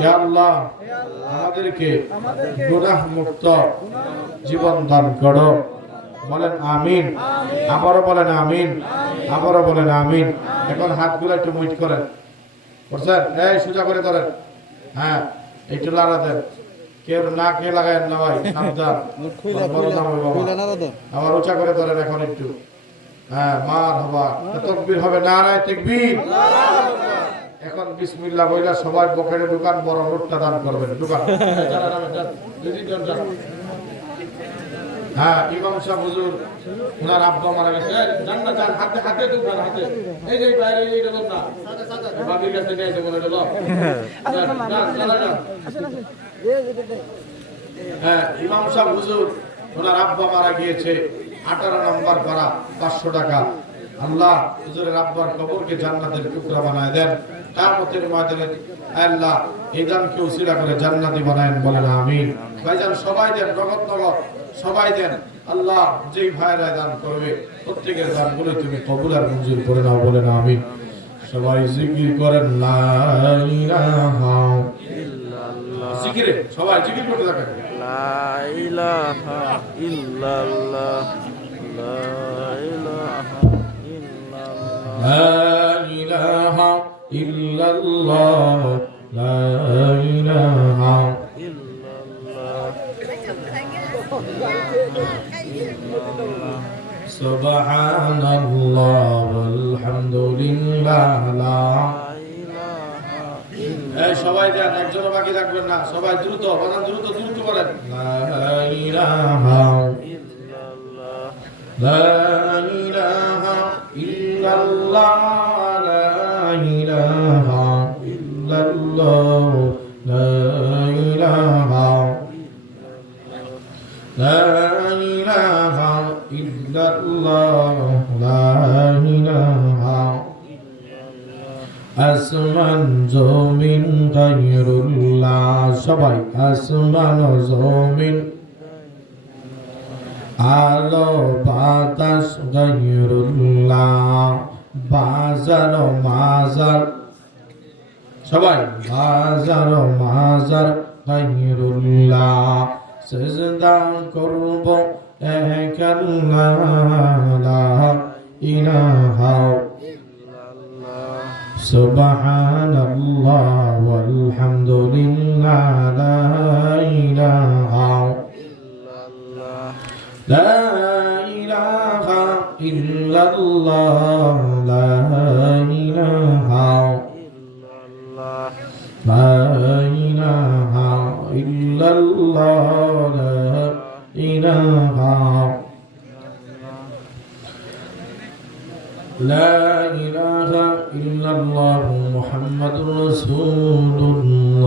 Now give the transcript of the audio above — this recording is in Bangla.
ইয়া আল্লাহ আমাদেরকে গুনাহ মুক্ত জীবন দান করো। বলেন আমিন। আবারও বলেন আমিন। আবারও বলেন আমিন। এখন হাতগুলো একটু মুইট করেন। বুঝছেন? এই সোজা করে ধরেন। হ্যাঁ, একটু লাড়া দেন। কেউ নাকে লাগায়েন না ভাই, সাবধান। আবার উঁচা করে ধরেন এখন একটু। হ্যাঁ, মারহাবা। তাকবীর হবে, নারায়ে তাকবীর। এখন বিসমিল্লাহ বইলা সবাই পকেটে ঢুকান, বড় নোটটা দান করবেন। ঢুকান। হ্যাঁ, ইমাম সাহেব হুজুর ওনার আব্বা মারা গেছে। জান না, জান, হাতে হাতে ঢুকান, হাতে। এই যে বাইরে এই লোক না, বাবির কাছে নিয়ে এসে বলে দিল। হ্যাঁ, ইমাম সাহেব হুজুর ওনার আব্বা মারা গিয়েছে। 18 নম্বর পারা, 500 টাকা। আল্লাহ হুজুরের আব্বার কবরকে জান্নাতের টুকরা বানায় দেন। কিয়ামতের ময়দানে আল্লাহ এই দানকে উসিলা করে জান্নাতি বানায়েন। বলেন আমিন। ভাইজান সবাই দেন, নগদ নগদ সবাই দেন। আল্লাহ যেই ভাইরা দান করবে প্রত্যেকের দানগুলো তুমি কবুল আর মঞ্জুর করে নাও। বলেন আমিন। সবাই জিকির করেন লা ইলাহা ইল্লাল্লাহ। জিকিরে সবাই জিকির করতে থাকেন। লা ইলাহা ইল্লাল্লাহ, লা ইলাহা ইল্লাল্লাহ, লা ইলাহা ইল্লাল্লাহ, লা ইলাহা ইল্লাল্লাহ, সুবহানাল্লাহ ওয়ালহামদুলিল্লাহ লা। এই সবাই দেন, একজনও বাকি রাখবেন না। সবাই দ্রুত বানান, দ্রুত দ্রুত করেন। লা ইলাহা ইল্লাল্লাহ, লা ইলাহা ইল্লাল্লাহ, লা ইলাহা ইল্লাল্লাহ, লা ইলাহা লা ইলাহা ইল্লাল্লাহ, লা ইলাহা। আসমান জমিন গায়রুল্লাহ। সবাই আসমান জমিন, আলো বাতাস গায়রুল্লাহ, বাজার মাজার। সবাই বাজার মাজার গায়রুল্লাহ। সিজদা করব এক আল্লাহ, লা ইলাহা সুবহানাল্লাহ ওয়ালহামদুলিল্লাহ, লা ইলাহা লা ইলাহা ইল্লাল্লাহ, লা ইলাহা লা ইলাহা ইল্লাল্লাহ, লা ইলাহা লা ইলাহা ইল্লাল্লাহ মুহাম্মাদুর রাসূলুল্লাহ।